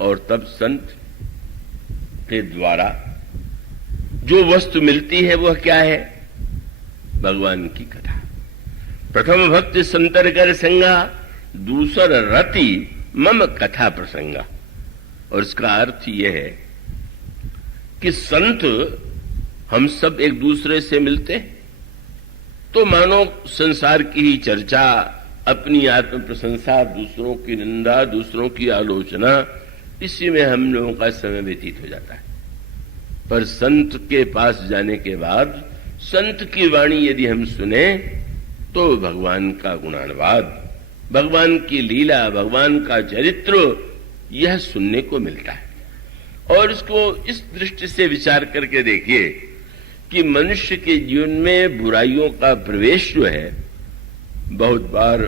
और तब संत के द्वारा जो वस्तु मिलती है वह क्या है? भगवान की कथा। प्रथम भक्ति संतर कर संगा, दूसर रति मम कथा प्रसंगा। और इसका अर्थ यह है कि संत हम सब एक दूसरे से मिलते हैं तो मानो संसार की ही चर्चा, अपनी आत्म प्रशंसा, दूसरों की निंदा, दूसरों की आलोचना, इसी में हम लोगों का समय व्यतीत हो जाता है। पर संत के पास जाने के बाद संत की वाणी यदि हम सुने तो भगवान का गुणानुवाद, भगवान की लीला, भगवान का चरित्र, यह सुनने को मिलता है। और इसको इस दृष्टि से विचार करके देखिए कि मनुष्य के जीवन में बुराइयों का प्रवेश जो है बहुत बार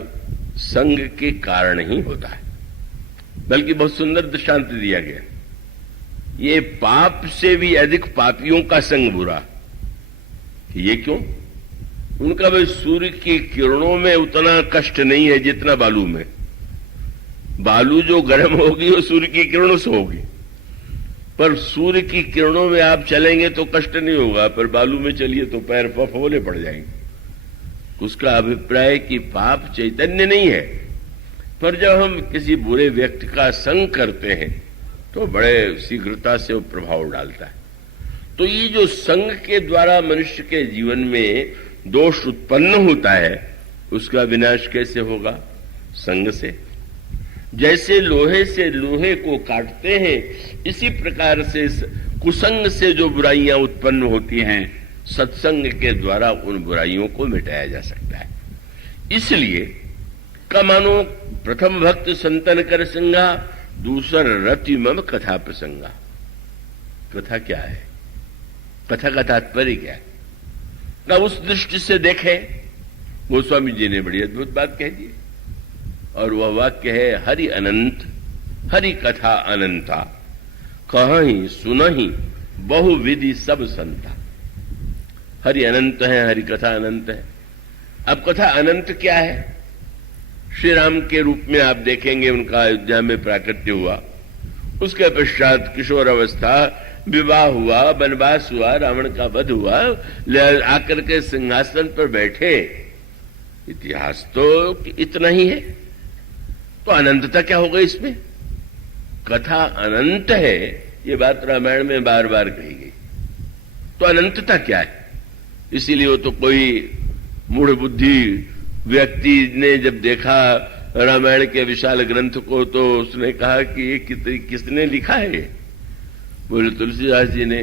संग के कारण ही होता है। बल्कि बहुत सुंदर दृष्टांत दिया गया, ये पाप से भी अधिक पापियों का संग बुरा। ये क्यों? उनका भाई सूर्य की किरणों में उतना कष्ट नहीं है जितना बालू में। बालू जो गर्म होगी वो सूर्य की किरणों से होगी, पर सूर्य की किरणों में आप चलेंगे तो कष्ट नहीं होगा, पर बालू में चलिए तो पैर फफोले पड़ जाएंगे। उसका अभिप्राय कि पाप चैतन्य नहीं है, पर जब हम किसी बुरे व्यक्ति का संग करते हैं तो बड़े शीघ्रता से वो प्रभाव डालता है। तो ये जो संग के द्वारा मनुष्य के जीवन में दोष उत्पन्न होता है, उसका विनाश कैसे होगा? संग से। जैसे लोहे से लोहे को काटते हैं, इसी प्रकार से कुसंग से जो बुराइयां उत्पन्न होती हैं, सत्संग के द्वारा उन बुराइयों को मिटाया जा सकता है। इसलिए का मानो प्रथम भक्त संतन कर संगा, दूसर रति मम कथा प्रसंगा। कथा क्या है? कथा का तात्पर्य क्या है? ना उस दृष्टि से देखें, गोस्वामी जी ने बड़ी अद्भुत बात कह दी, और वह वाक्य है, हरि अनंत हरि कथा अनंता, कहीं सुनहि बहुविधि सब संता। हरि अनंत है, हरि कथा अनंत है। अब कथा अनंत क्या है? श्री राम के रूप में आप देखेंगे उनका अयोध्या में प्राकट्य हुआ, उसके पश्चात किशोर अवस्था, विवाह हुआ, वनवास हुआ, रावण का वध हुआ, आकर के सिंहासन पर बैठे। इतिहास तो इतना ही है, तो अनंतता क्या हो गई इसमें? कथा अनंत है, ये बात रामायण में बार बार कही गई। तो अनंतता क्या है? इसीलिए वो तो कोई मूढ़ बुद्धि व्यक्ति ने जब देखा रामायण के विशाल ग्रंथ को, तो उसने कहा कि ये किसने लिखा है? बोले तुलसीदास जी ने।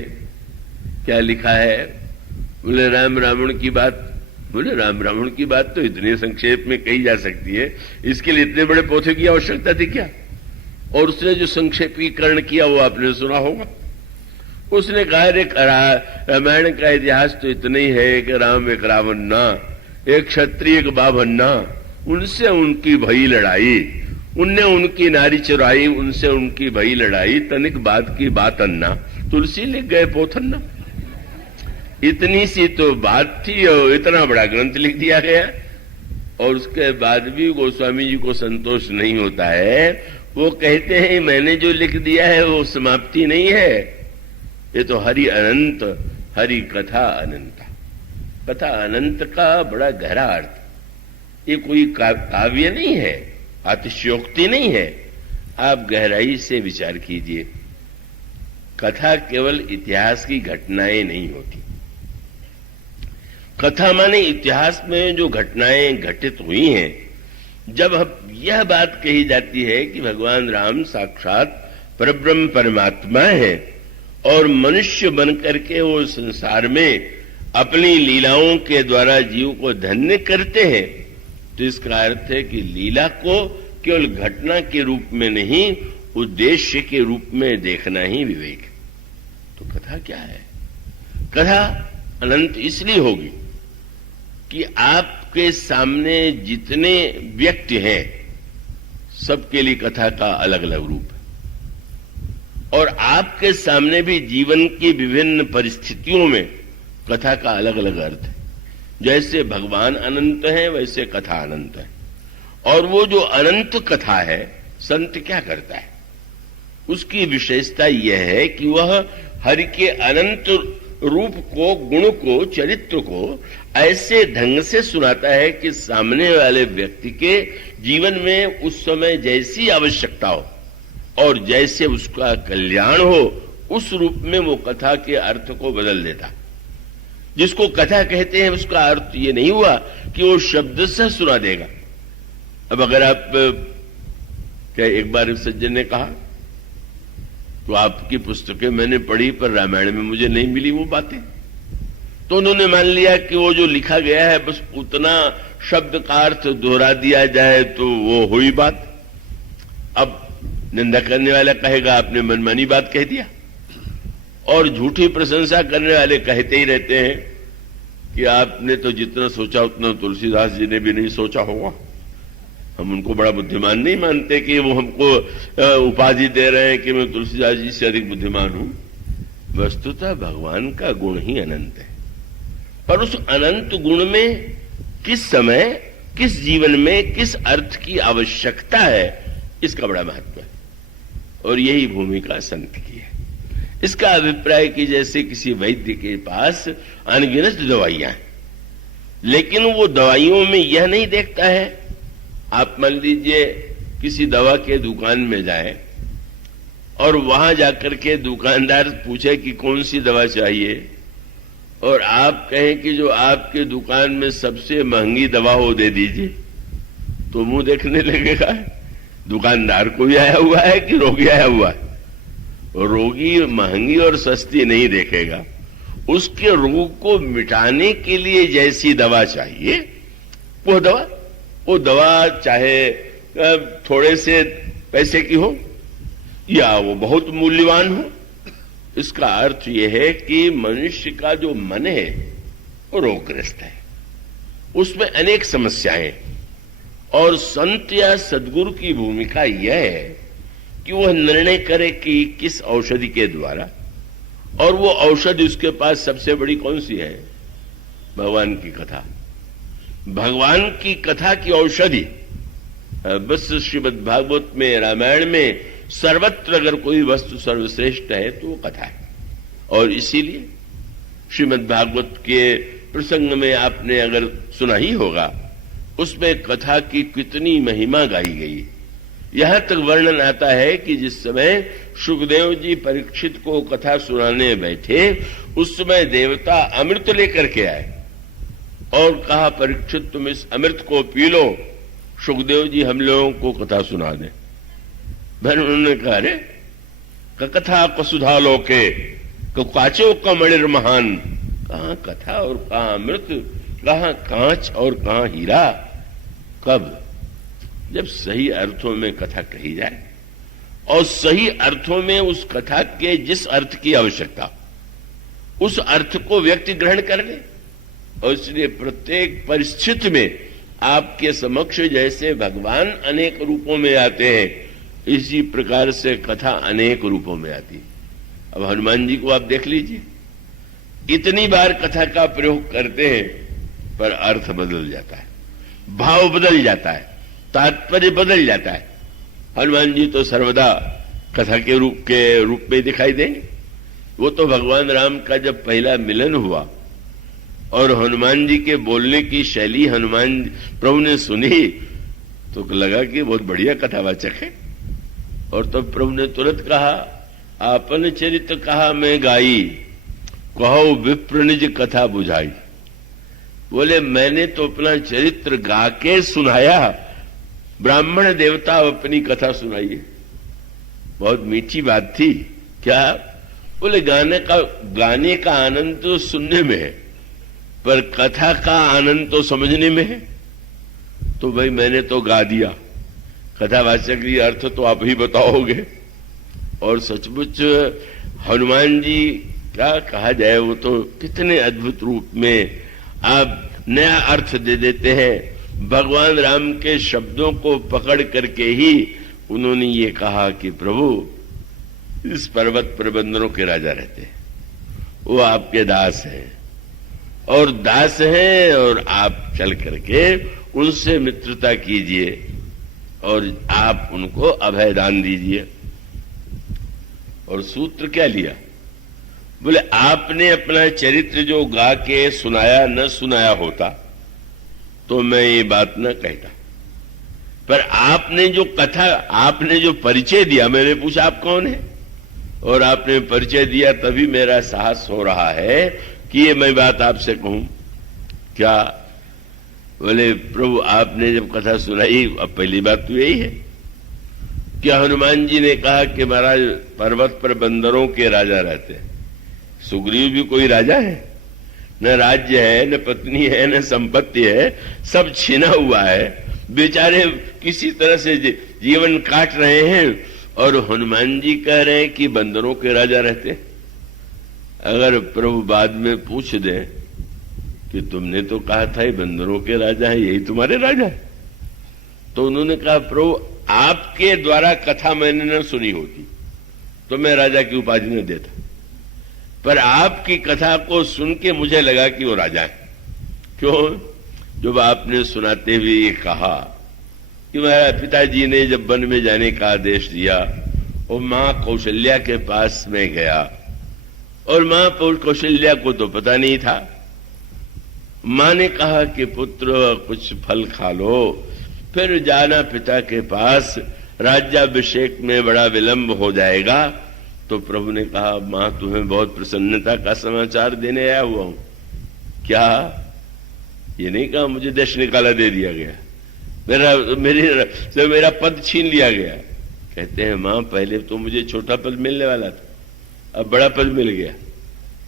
क्या लिखा है? बोले राम रावण की बात। बोले राम रावण की बात तो इतने संक्षेप में कही जा सकती है, इसके लिए इतने बड़े पोथे की आवश्यकता थी क्या? और उसने जो संक्षेपीकरण किया वो आपने सुना होगा। उसने कहा, रे रामायण का इतिहास तो इतना ही है कि राम एक रावण ना, एक क्षत्रिय एक बाभन ना, उनसे उनकी भई लड़ाई, उनने उनकी नारी चुराई, उनसे उनकी भई लड़ाई, तनिक बाद की बात अन्ना, तुलसी लिख गए पोथन्ना। इतनी सी तो बात थी और इतना बड़ा ग्रंथ लिख दिया गया। और उसके बाद भी गोस्वामी जी को संतोष नहीं होता है। वो कहते हैं मैंने जो लिख दिया है वो समाप्ति नहीं है, ये तो हरि अनंत हरि कथा अनंता। कथा अनंत का बड़ा गहरा अर्थ। ये कोई काव्य नहीं है, अतिशयोक्ति नहीं है। आप गहराई से विचार कीजिए। कथा केवल इतिहास की घटनाएं नहीं होती। कथा माने इतिहास में जो घटनाएं घटित हुई हैं, जब यह बात कही जाती है कि भगवान राम साक्षात परब्रह्म परमात्मा है और मनुष्य बनकर के वो संसार में अपनी लीलाओं के द्वारा जीव को धन्य करते हैं, तो इसका अर्थ है कि लीला को केवल घटना के रूप में नहीं, उद्देश्य के रूप में देखना ही विवेक है। तो कथा क्या है? कथा अनंत इसलिए होगी कि आपके सामने जितने व्यक्ति हैं, सबके लिए कथा का अलग अलग रूप है, और आपके सामने भी जीवन की विभिन्न परिस्थितियों में कथा का अलग अलग अर्थ है। जैसे भगवान अनंत है, वैसे कथा अनंत है। और वो जो अनंत कथा है, संत क्या करता है? उसकी विशेषता यह है कि वह हरि के अनंत रूप को, गुण को, चरित्र को ऐसे ढंग से सुनाता है कि सामने वाले व्यक्ति के जीवन में उस समय जैसी आवश्यकता हो और जैसे उसका कल्याण हो, उस रूप में वो कथा के अर्थ को बदल देता। जिसको कथा कहते हैं उसका अर्थ ये नहीं हुआ कि वो शब्द से सुना देगा। अब अगर आप, क्या एक बार सज्जन ने कहा तो आपकी पुस्तकें मैंने पढ़ी पर रामायण में मुझे नहीं मिली वो बातें, तो उन्होंने मान लिया कि वो जो लिखा गया है बस उतना शब्द का अर्थ दोहरा दिया जाए तो वो हुई बात। अब निंदा करने वाला कहेगा आपने मनमानी बात कह दिया, और झूठी प्रशंसा करने वाले कहते ही रहते हैं कि आपने तो जितना सोचा उतना तुलसीदास जी ने भी नहीं सोचा होगा। हम उनको बड़ा बुद्धिमान नहीं मानते कि वो हमको उपाधि दे रहे हैं कि मैं तुलसीदास जी से अधिक बुद्धिमान हूं। वस्तुतः भगवान का गुण ही अनंत है, पर उस अनंत गुण में किस समय, किस जीवन में किस अर्थ की आवश्यकता है, इसका बड़ा महत्व है। और यही भूमिका संत की है। इसका अभिप्राय कि जैसे किसी वैद्य के पास अनगिनत दवाइयां हैं, लेकिन वो दवाइयों में यह नहीं देखता है। आप मान लीजिए किसी दवा के दुकान में जाए और वहां जाकर के दुकानदार पूछे कि कौन सी दवा चाहिए, और आप कहें कि जो आपके दुकान में सबसे महंगी दवा हो दे दीजिए, तो मुंह देखने लगेगा दुकानदार को भी आया हुआ है कि रोगी आया हुआ है। रोगी महंगी और सस्ती नहीं देखेगा, उसके रोग को मिटाने के लिए जैसी दवा चाहिए वो दवा चाहे थोड़े से पैसे की हो या वो बहुत मूल्यवान हो। इसका अर्थ यह है कि मनुष्य का जो मन है वो रोगग्रस्त है, उसमें अनेक समस्याएं, और संत या सद्गुरु की भूमिका यह है कि वह निर्णय करे कि किस औषधि के द्वारा, और वो औषधि उसके पास सबसे बड़ी कौन सी है? भगवान की कथा। भगवान की कथा की औषधि बस श्रीमद् भागवत में, रामायण में, सर्वत्र अगर कोई वस्तु सर्वश्रेष्ठ है तो वो कथा है। और इसीलिए श्रीमद् भागवत के प्रसंग में आपने अगर सुना ही होगा, उसमें कथा की कितनी महिमा गाई गई। यहां तक वर्णन आता है कि जिस समय सुखदेव जी परीक्षित को कथा सुनाने बैठे, उस समय देवता अमृत लेकर के आए और कहा, परीक्षित तुम इस अमृत को पी लो, सुखदेव जी हम लोगों को कथा सुना दें। फिर उन्होंने कहा, अरे कथा कसुधा लोके काचो कमणिर महान। कहां कथा और कहां अमृत, कहां कांच और कहां हीरा। कब? जब सही अर्थों में कथा कही जाए और सही अर्थों में उस कथा के जिस अर्थ की आवश्यकता, उस अर्थ को व्यक्ति ग्रहण कर ले। और इसलिए प्रत्येक परिस्थिति में आपके समक्ष जैसे भगवान अनेक रूपों में आते हैं, इसी प्रकार से कथा अनेक रूपों में आती है। अब हनुमान जी को आप देख लीजिए, इतनी बार कथा का प्रयोग करते हैं पर अर्थ बदल जाता है, भाव बदल जाता है, तात्पर्य बदल जाता है। हनुमान जी तो सर्वदा कथा के रूप में दिखाई देंगे। वो तो भगवान राम का जब पहला मिलन हुआ और हनुमान जी के बोलने की शैली हनुमान प्रभु ने सुनी तो लगा कि बहुत बढ़िया कथावाचक है। और तब प्रभु ने तुरंत कहा, आपन चरित्र कहा मैं गाई, कहो विप्र निज कथा बुझाई। बोले मैंने तो अपना चरित्र गा के सुनाया, ब्राह्मण देवता अपनी कथा सुनाइए। बहुत मीठी बात थी। क्या? बोले गाने का आनंद तो सुनने में है, पर कथा का आनंद तो समझने में है। तो भाई मैंने तो गा दिया, कथावाचक की अर्थ तो आप ही बताओगे। और सचमुच हनुमान जी क्या कहा जाए, वो तो कितने अद्भुत रूप में आप नया अर्थ दे देते हैं। भगवान राम के शब्दों को पकड़ करके ही उन्होंने ये कहा कि प्रभु इस पर्वत पर बंदरों के राजा रहते हैं, वो आपके दास हैं और दास हैं, और आप चल करके उनसे मित्रता कीजिए और आप उनको अभय दान दीजिए। और सूत्र क्या लिया? बोले आपने अपना चरित्र जो गा के सुनाया न सुनाया होता तो मैं ये बात न कहता, पर आपने जो कथा, आपने जो परिचय दिया, मैंने पूछा आप कौन है, और आपने परिचय दिया, तभी मेरा साहस हो रहा है कि ये मैं बात आपसे कहूं। क्या? बोले प्रभु आपने जब कथा सुनाई, अब पहली बात तो यही है कि हनुमान जी ने कहा कि महाराज पर्वत पर बंदरों के राजा रहते हैं। सुग्रीव भी कोई राजा है? न राज्य है, न पत्नी है, न संपत्ति है, सब छीना हुआ है, बेचारे किसी तरह से जीवन काट रहे हैं, और हनुमान जी कह रहे हैं कि बंदरों के राजा रहते। अगर प्रभु बाद में पूछ दें कि तुमने तो कहा था ये बंदरों के राजा है, यही तुम्हारे राजा है, तो उन्होंने कहा प्रभु आपके द्वारा कथा मैंने न सुनी होती तो मैं राजा की उपाधि न देता, पर आपकी कथा को सुन के मुझे लगा कि वो राजा है। क्यों? जब आपने सुनाते हुए ये कहा कि मेरा पिताजी ने जब वन में जाने का आदेश दिया और मां कौशल्या के पास में गया, और मां कौशल्या को तो पता नहीं था। मां ने कहा कि पुत्र कुछ फल खा लो, फिर जाना पिता के पास, राज्याभिषेक में बड़ा विलंब हो जाएगा। तो प्रभु ने कहा मां तुम्हें बहुत प्रसन्नता का समाचार देने आया हुआ हूं। क्या? ये नहीं कहा मुझे देश निकाला दे दिया गया, मेरा पद छीन लिया गया। कहते हैं मां पहले तो मुझे छोटा पद मिलने वाला था, अब बड़ा पद मिल गया।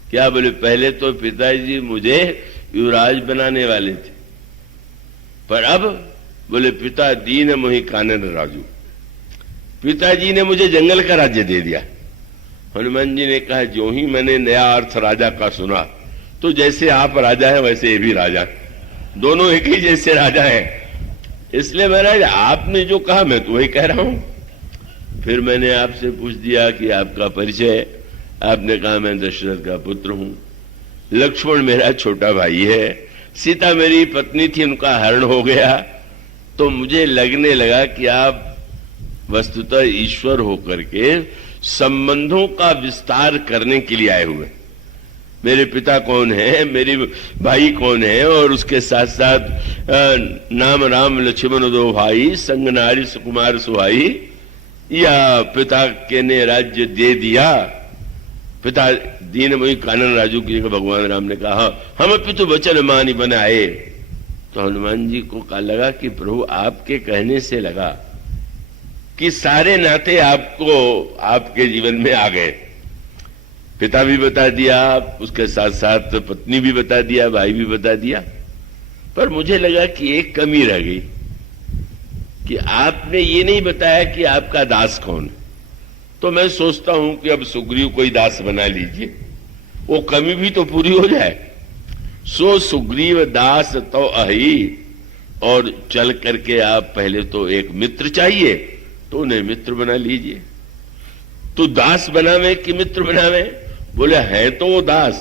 क्या? बोले पहले तो पिताजी मुझे युवराज बनाने वाले थे, पर अब बोले पिता दीन मोहि कानन राजू, पिताजी ने मुझे जंगल का राज्य दे दिया। हनुमान जी ने कहा जो ही मैंने नया अर्थ राजा का सुना तो जैसे आप राजा है वैसे ये भी राजा, दोनों एक ही जैसे राजा है। इसलिए महाराज आपने जो कहा मैं तो वही कह रहा हूं। फिर मैंने आपसे पूछ दिया कि आपका परिचय, आपने कहा मैं दशरथ का पुत्र हूं, लक्ष्मण मेरा छोटा भाई है, सीता मेरी पत्नी थी, उनका हरण हो गया। तो मुझे लगने लगा कि आप वस्तुतः ईश्वर होकर के संबंधों का विस्तार करने के लिए आए हुए। मेरे पिता कौन है, मेरे भाई कौन है, और उसके साथ साथ नाम राम लक्ष्मण दो भाई, संग नारी सुकुमार सुहाई, या पिता के ने राज्य दे दिया, पिता दीन मोहि कानन राजू की जगह भगवान राम ने कहा हम पितु वचन मानी बनाए। तो हनुमान जी को लगा कि प्रभु आपके कहने से लगा कि सारे नाते आपको आपके जीवन में आ गए। पिता भी बता दिया, उसके साथ साथ पत्नी भी बता दिया, भाई भी बता दिया, पर मुझे लगा कि एक कमी रह गई कि आपने ये नहीं बताया कि आपका दास कौन है। तो मैं सोचता हूं कि अब सुग्रीव कोई दास बना लीजिए, वो कमी भी तो पूरी हो जाए। सो सुग्रीव दास तो अहि, और चल करके आप पहले तो एक मित्र चाहिए तो उन्हें मित्र बना लीजिए। तो दास बनावे कि मित्र बनावे? बोले है तो वो दास,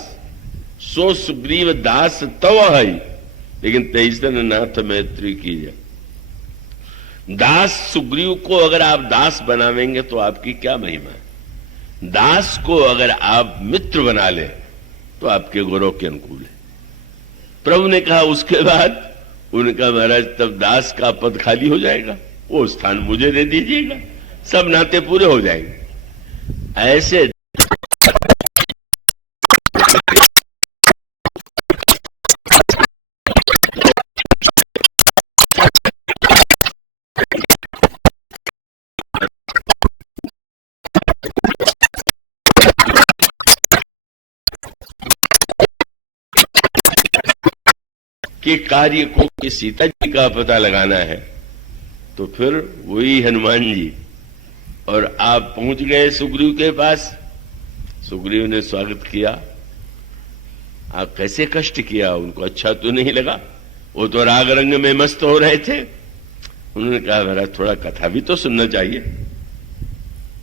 सो सुग्रीव दास तो अहि, लेकिन तैसन नाथ मैत्री कीजिए। दास सुग्रीव को अगर आप दास बनावेंगे तो आपकी क्या महिमा है, दास को अगर आप मित्र बना ले तो आपके गौरव के अनुकूल है। प्रभु ने कहा उसके बाद, उनका महाराज तब दास का पद खाली हो जाएगा, वो स्थान मुझे दे दीजिएगा, सब नाते पूरे हो जाएंगे। ऐसे के कार्य को कि सीता जी का पता लगाना है, तो फिर वही हनुमान जी, और आप पहुंच गए सुग्रीव के पास। सुग्रीव ने स्वागत किया। आप कैसे कष्ट किया, उनको अच्छा तो नहीं लगा, वो तो राग रंग में मस्त हो रहे थे। उन्होंने कहा मेरा थोड़ा कथा भी तो सुनना चाहिए।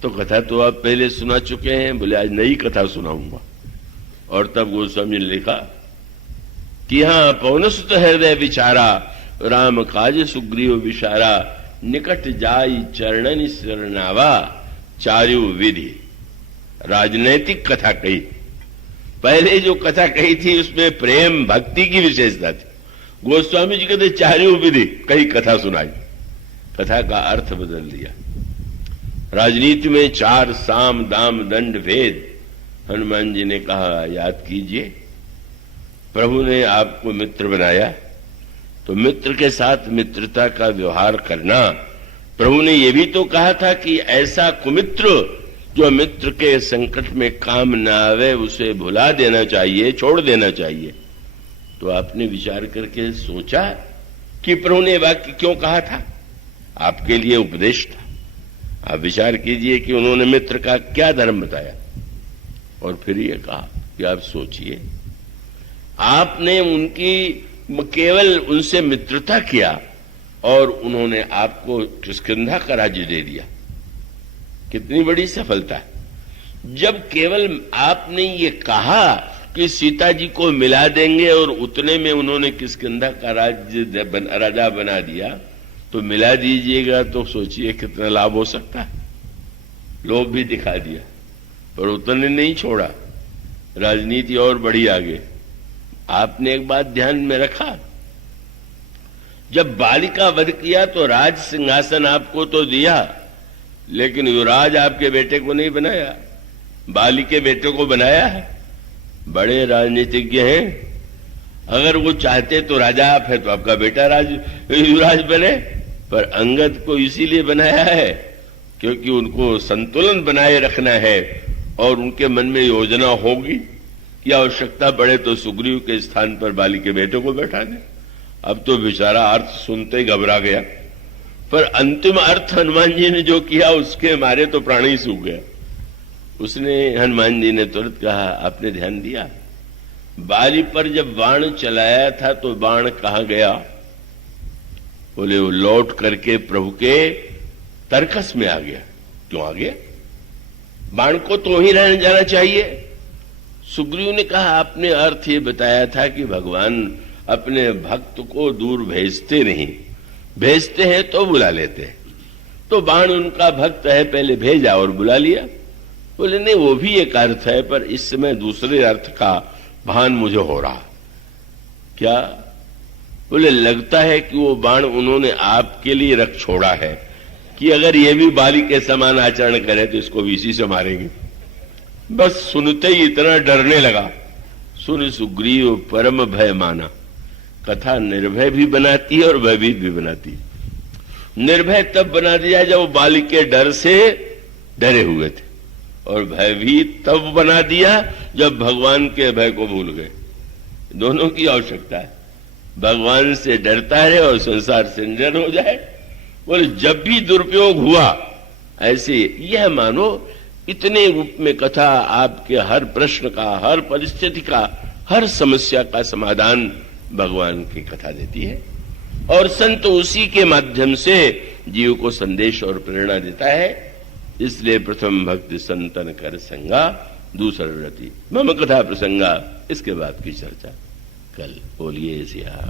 तो कथा तो आप पहले सुना चुके हैं। बोले आज नई कथा सुनाऊंगा। और तब गोस्वामी ने लिखा कि हाँ पवनसुत हृदय विचारा, राम काज सुग्रीव विशारा, निकट जाई चरणन शरणावा, चारु विधि। राजनैतिक कथा कही। पहले जो कथा कही थी उसमें प्रेम भक्ति की विशेषता थी। गोस्वामी जी कहते चारों विधि कई कथा सुनाई, कथा का अर्थ बदल दिया। राजनीति में 4 साम दाम दंड भेद। हनुमान जी ने कहा याद कीजिए, प्रभु ने आपको मित्र बनाया तो मित्र के साथ मित्रता का व्यवहार करना। प्रभु ने यह भी तो कहा था कि ऐसा कुमित्र जो मित्र के संकट में काम न आवे उसे भुला देना चाहिए, छोड़ देना चाहिए। तो आपने विचार करके सोचा कि प्रभु ने वाक्य क्यों कहा था? आपके लिए उपदेश था। आप विचार कीजिए कि उन्होंने मित्र का क्या धर्म बताया और फिर ये कहा कि आप सोचिए, आपने उनकी केवल उनसे मित्रता किया और उन्होंने आपको किष्किंधा का राज्य दे दिया। कितनी बड़ी सफलता है। जब केवल आपने ये कहा कि सीता जी को मिला देंगे और उतने में उन्होंने किष्किंधा का राजा बना दिया, तो मिला दीजिएगा तो सोचिए कितना लाभ हो सकता है। लोभ भी दिखा दिया पर उतने नहीं छोड़ा, राजनीति और बढ़ी आगे। आपने एक बात ध्यान में रखा, जब बाली का वध किया तो राज सिंहासन आपको तो दिया, लेकिन युवराज आपके बेटे को नहीं बनाया, बाली के बेटे को बनाया है। बड़े राजनीतिज्ञ हैं, अगर वो चाहते तो राजा आप है तो आपका बेटा युवराज बने, पर अंगद को इसीलिए बनाया है क्योंकि उनको संतुलन बनाए रखना है और उनके मन में योजना होगी कि आवश्यकता पड़े तो सुग्रीव के स्थान पर बाली के बेटे को बैठा दे। अब तो बेचारा अर्थ सुनते ही घबरा गया, पर अंतिम अर्थ हनुमान जी ने जो किया उसके मारे तो प्राण ही सूख गया। उसने हनुमान जी ने तुरंत कहा, आपने ध्यान दिया बाली पर जब बाण चलाया था तो बाण कहां गया? बोले वो लौट करके प्रभु के तरकस में आ गया। क्यों आ गया? बाण को तो वहीं रहने जाना चाहिए। सुग्रीव ने कहा, आपने अर्थ ये बताया था कि भगवान अपने भक्त को दूर भेजते नहीं, भेजते हैं तो बुला लेते हैं। तो बाण उनका भक्त है, पहले भेजा और बुला लिया। बोले नहीं, वो भी एक अर्थ है, पर इस समय दूसरे अर्थ का भान मुझे हो रहा। क्या? बोले लगता है कि वो बाण उन्होंने आपके लिए रख छोड़ा है कि अगर ये भी बाली के समान आचरण करे तो इसको भी इसी से मारेंगे। बस सुनते ही इतना डरने लगा। सुन सुग्रीव परम भय माना। कथा निर्भय भी बनाती है और भयभीत भी बनाती है। निर्भय तब बना दिया जब वो बाली के डर से डरे हुए थे, और भयभीत तब बना दिया जब भगवान के भय को भूल गए। दोनों की आवश्यकता है, भगवान से डरता रहे और संसार से निडर हो जाए। बोले जब भी दुरुपयोग हुआ ऐसे यह मानो इतने रूप में कथा आपके हर प्रश्न का, हर परिस्थिति का, हर समस्या का समाधान भगवान की कथा देती है, और संत उसी के माध्यम से जीव को संदेश और प्रेरणा देता है। इसलिए प्रथम भक्ति संतन कर संगा, दूसरा रति मम कथा प्रसंगा। इसके बाद की चर्चा कल। बोलिए सिया।